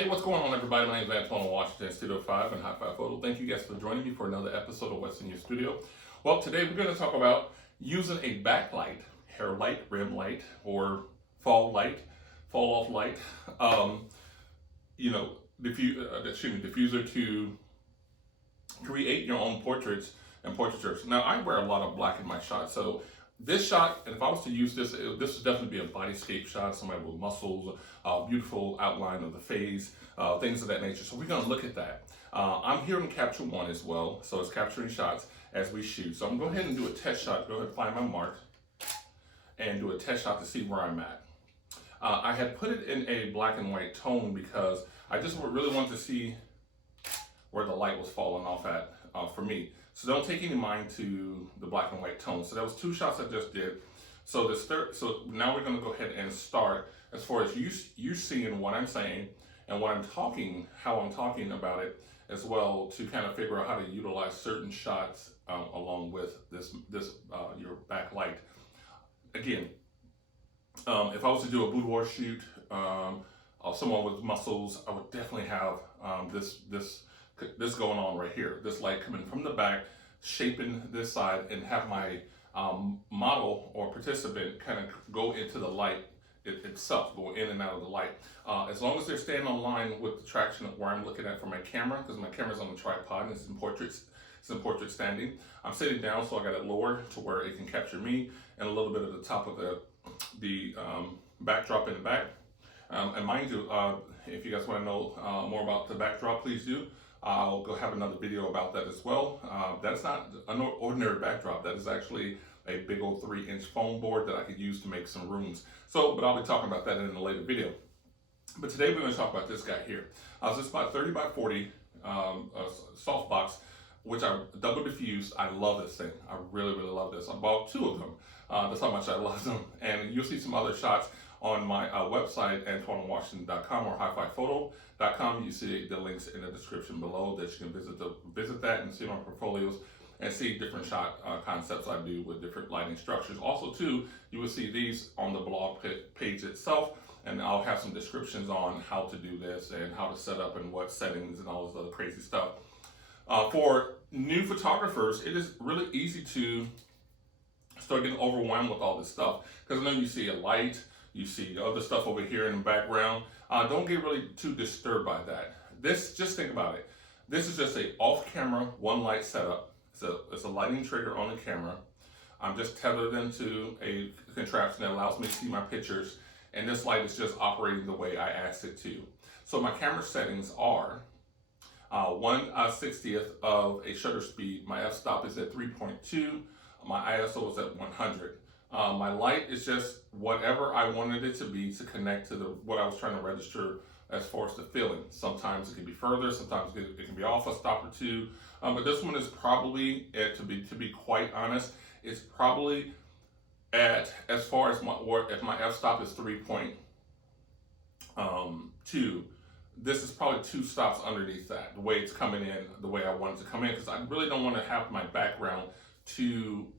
Hey, what's going on, everybody? My name is Antoine Washington, Studio 5 and High Five Photo. Thank you guys for joining me for another episode of What's in Your Studio. Well, today we're going to talk about using a backlight, hair light, rim light, or fall light, fall off light, diffuser to create your own portraits and portraitures. Now, I wear a lot of black in my shots, so this shot, and if I was to use this, this would definitely be a bodyscape shot, somebody with muscles, beautiful outline of the face, things of that nature. So we're going to look at that. I'm here in Capture One as well, so it's capturing shots as we shoot. So I'm going to go ahead and do a test shot. Go ahead and find my mark and do a test shot to see where I'm at. I had put it in a black and white tone because I just really wanted to see where the light was falling off at for me. So don't take any mind to the black and white tone. So that was two shots I just did. So so now we're going to go ahead and start as far as you seeing what I'm saying and what I'm talking, how I'm talking about it as well, to kind of figure out how to utilize certain shots along with your backlight. Again, if I was to do a boudoir shoot of someone with muscles, I would definitely have this going on right here. This light coming from the back, shaping this side, and have my model or participant kind of go into the light itself, go in and out of the light. As long as they're staying on line with the traction of where I'm looking at for my camera, because my camera's on the tripod and it's in portrait standing. I'm sitting down, so I got it lower to where it can capture me and a little bit of the top of the backdrop in the back. And mind you, if you guys want to know more about the backdrop, please do. I'll go have another video about that as well. That's not an ordinary backdrop. That is actually a big old 3-inch foam board that I could use to make some rooms. But I'll be talking about that in a later video. But today we're going to talk about this guy here. This is about 30 by 40 softbox, which I double diffused. I love this thing. I really, really love this. I bought 2 of them. That's how much I love them. And you'll see some other shots on my website, AntoineWashington.com or HiFiPhoto.com. You see the links in the description below that you can visit that and see my portfolios and see different shot concepts I do with different lighting structures. Also, too, you will see these on the blog page itself, and I'll have some descriptions on how to do this and how to set up and what settings and all this other crazy stuff. For new photographers, it is really easy to start getting overwhelmed with all this stuff, because I know you see a light, you see other stuff over here in the background. Don't get really too disturbed by that. Just think about it. This is just a off-camera, one light setup. It's a lighting trigger on the camera. I'm just tethered into a contraption that allows me to see my pictures, and this light is just operating the way I asked it to. So my camera settings are 1/60th of a shutter speed. My f-stop is at 3.2. My ISO is at 100. My light is just whatever I wanted it to be to connect to what I was trying to register as far as the feeling. Sometimes it can be further, sometimes it can be off a stop or two. But this one is probably, to be quite honest, it's probably at, as far as if my f-stop is 3.2, this is probably 2 stops underneath that, the way it's coming in, the way I want it to come in, because I really don't want to have my background too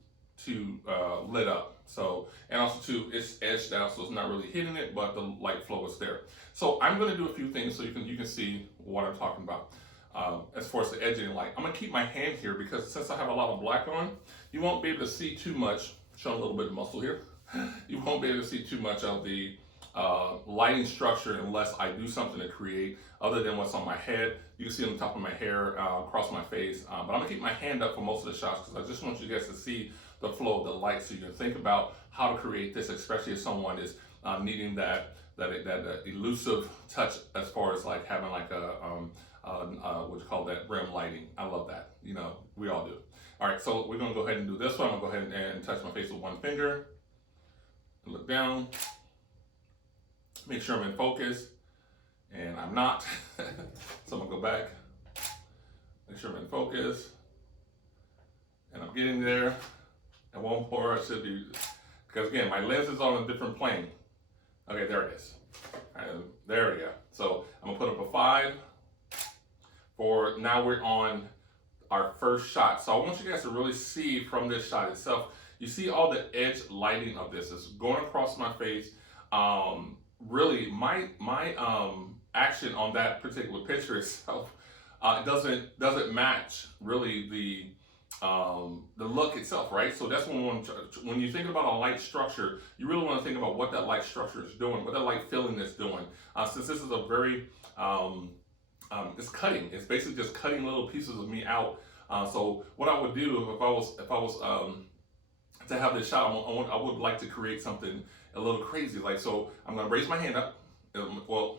lit up. So, and also too, it's edged out, so it's not really hitting it, but the light flow is there. So I'm going to do a few things so you can see what I'm talking about. As far as the edging light, I'm going to keep my hand here because since I have a lot of black on, you won't be able to see too much. Show a little bit of muscle here. You won't be able to see too much of the lighting structure unless I do something to create other than what's on my head. You can see on the top of my hair, across my face, but I'm going to keep my hand up for most of the shots because I just want you guys to see the flow of the light so you can think about how to create this, especially if someone is needing that elusive touch as far as like having like what you call that, rim lighting. I love that. You know, we all do. All right, so we're going to go ahead and do this one. I'm going to go ahead and touch my face with one finger. Look down. Make sure I'm in focus. And I'm not. So I'm going to go back. Make sure I'm in focus. And I'm getting there. At one point I should be, because again, my lens is on a different plane. Okay, there it is. All right, there we go. So I'm going to put up a 5. For now we're on our first shot. So I want you guys to really see from this shot itself, you see all the edge lighting of this. It's going across my face. Really, my action on that particular picture itself, it doesn't match really the look itself, right? So that's when you think about a light structure, you really want to think about what that light structure is doing, what that light filling is doing. Since this is a very it's cutting. It's basically just cutting little pieces of me out. So what I would do if I was to have this shot, I would like to create something a little crazy. Like, so I'm gonna raise my hand up. Well,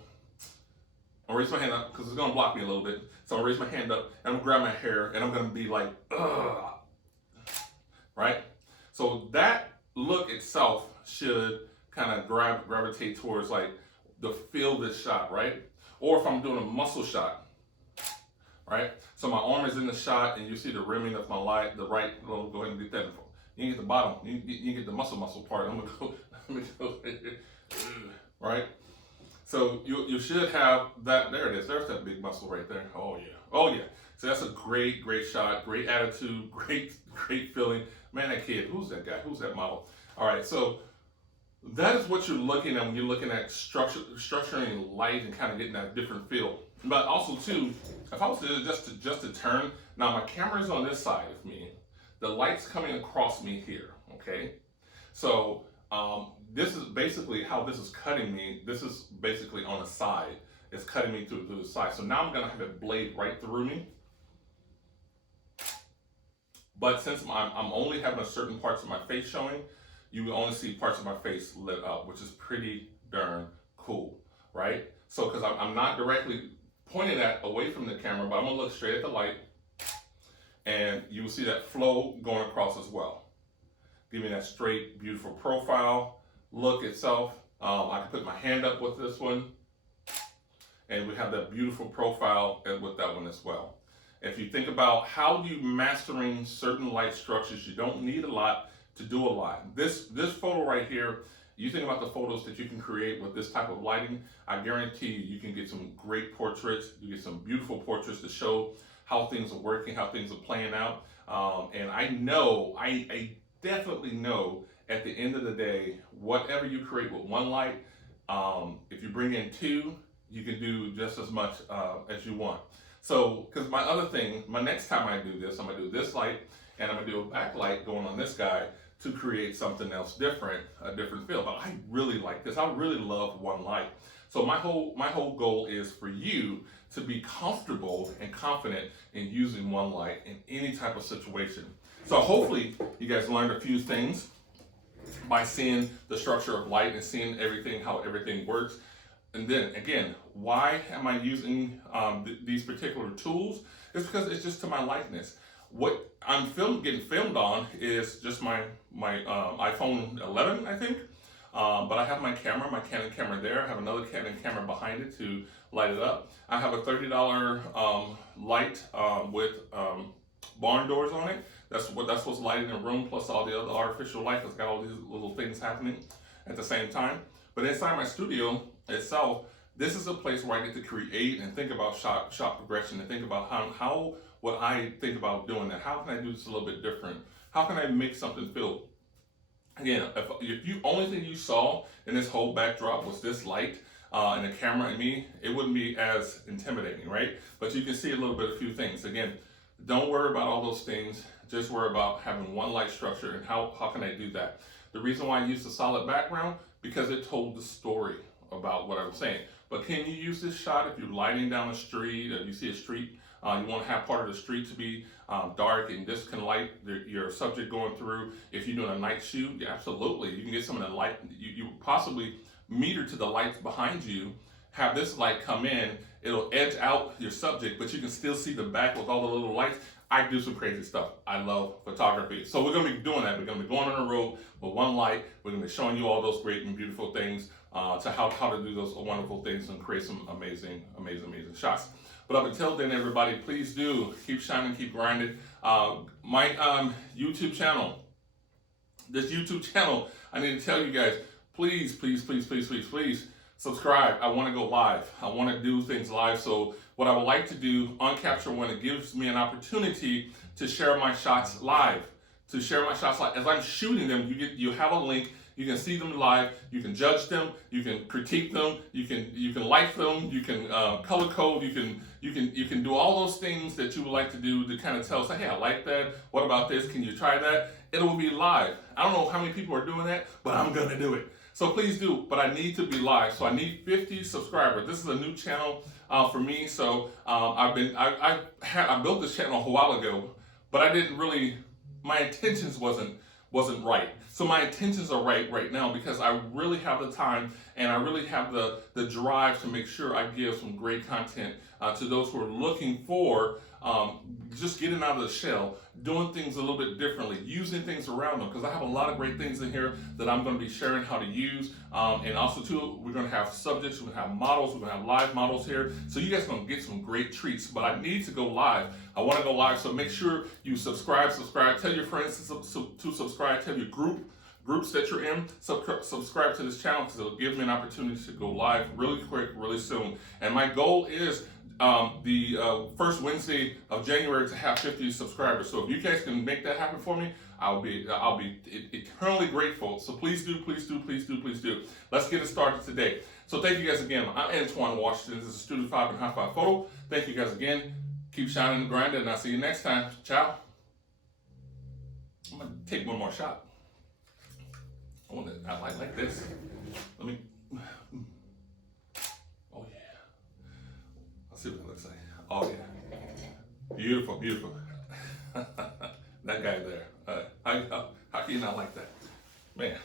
I'll raise my hand up because it's gonna block me a little bit. So I'll raise my hand up and I'm gonna grab my hair and I'm gonna be like, ugh, right? So that look itself should kind of gravitate towards like the feel this shot, right? Or if I'm doing a muscle shot, right? So my arm is in the shot and you see the rimming of my light, the right, well, go ahead and get that. You get the bottom, you get the muscle part. I'm gonna go right? So you should have that, there it is, there's that big muscle right there. Oh yeah. So that's a great shot, great attitude, great feeling. Man, that kid, who's that guy? Who's that model? All right, so that is what you're looking at when you're looking at structuring light and kind of getting that different feel. But also too, if I was to just to turn, now my camera's on this side of me, the light's coming across me here, okay? So this is basically how this is cutting me. This is basically on the side. It's cutting me through the side. So now I'm gonna have a blade right through me. But since I'm only having a certain parts of my face showing, you will only see parts of my face lit up, which is pretty darn cool, right? So, because I'm not directly pointing that away from the camera, but I'm gonna look straight at the light, and you will see that flow going across as well. Give me that straight, beautiful profile look itself. I can put my hand up with this one, and we have that beautiful profile with that one as well. If you think about how you mastering certain light structures, you don't need a lot to do a lot. This photo right here, you think about the photos that you can create with this type of lighting, I guarantee you can get some great portraits. You get some beautiful portraits to show how things are working, how things are playing out. And I know, I definitely know at the end of the day, whatever you create with one light, if you bring in two, you can do just as much as you want. So, because my next time I do this, I'm gonna do this light and I'm gonna do a backlight going on this guy to create something else different, a different feel. But I really like this. I really love one light. So my whole goal is for you to be comfortable and confident in using one light in any type of situation. So hopefully you guys learned a few things by seeing the structure of light and seeing how everything works. And then again, why am I using these particular tools? It's because it's just to my likeness. What I'm getting filmed on is just my iPhone 11, I think. But I have my Canon camera there. I have another Canon camera behind it to light it up. I have a $30 light with barn doors on it. That's what's lighting the room, plus all the other artificial light that's got all these little things happening at the same time. But inside my studio itself, this is a place where I get to create and think about shot progression and think about how would I think about doing that? How can I do this a little bit different? How can I make something feel? Again, if you only thing you saw in this whole backdrop was this light and the camera and me, it wouldn't be as intimidating, right? But you can see a few things. Again, don't worry about all those things. Just worry about having one light structure and how can I do that? The reason why I use the solid background, because it told the story about what I was saying. But can you use this shot if you're lighting down a street, or you see a street, you want to have part of the street to be dark and this can light your subject going through. If you're doing a night shoot, yeah, absolutely. You can get some of the light, you possibly meter to the lights behind you, have this light come in, it'll edge out your subject, but you can still see the back with all the little lights. I do some crazy stuff. I love photography. So we're gonna be doing that. We're gonna be going on the road with one light. We're gonna be showing you all those great and beautiful things to how to do those wonderful things and create some amazing shots. But up until then, everybody, please do keep shining, keep grinding. My YouTube channel, I need to tell you guys, please subscribe. I want to go live. I want to do things live. So what I would like to do on Capture One, it gives me an opportunity to share my shots live. As I'm shooting them, you have a link You can see them live. You can judge them. You can critique them. You can like them. You can color code. You can do all those things that you would like to do to kind of tell us, hey, I like that. What about this? Can you try that? It will be live. I don't know how many people are doing that, but I'm gonna do it. So please do. But I need to be live. So I need 50 subscribers. This is a new channel for me. So I built this channel a while ago, but I didn't really. My intentions wasn't right. So my intentions are right now because I really have the time and I really have the drive to make sure I give some great content to those who are looking for just getting out of the shell, doing things a little bit differently, using things around them, because I have a lot of great things in here that I'm going to be sharing how to use. And also too, we're going to have subjects, we're going to have models, we're going to have live models here. So you guys are going to get some great treats, but I need to go live. I want to go live, so make sure you subscribe, tell your friends to subscribe, tell your groups that you're in, subscribe to this channel because it'll give me an opportunity to go live really quick, really soon. And my goal is the first Wednesday of January to have 50 subscribers. So if you guys can make that happen for me, I'll be eternally grateful. So please do. Let's get it started today. So thank you guys again. I'm Antoine Washington. This is Studio 5 and High Five Photo. Thank you guys again. Keep shining and grinding, and I'll see you next time. Ciao. I'm gonna take one more shot. I want to like this. Let me. Oh yeah. Let's see what it looks like. Oh yeah. Beautiful. That guy there. How can you not like that, man?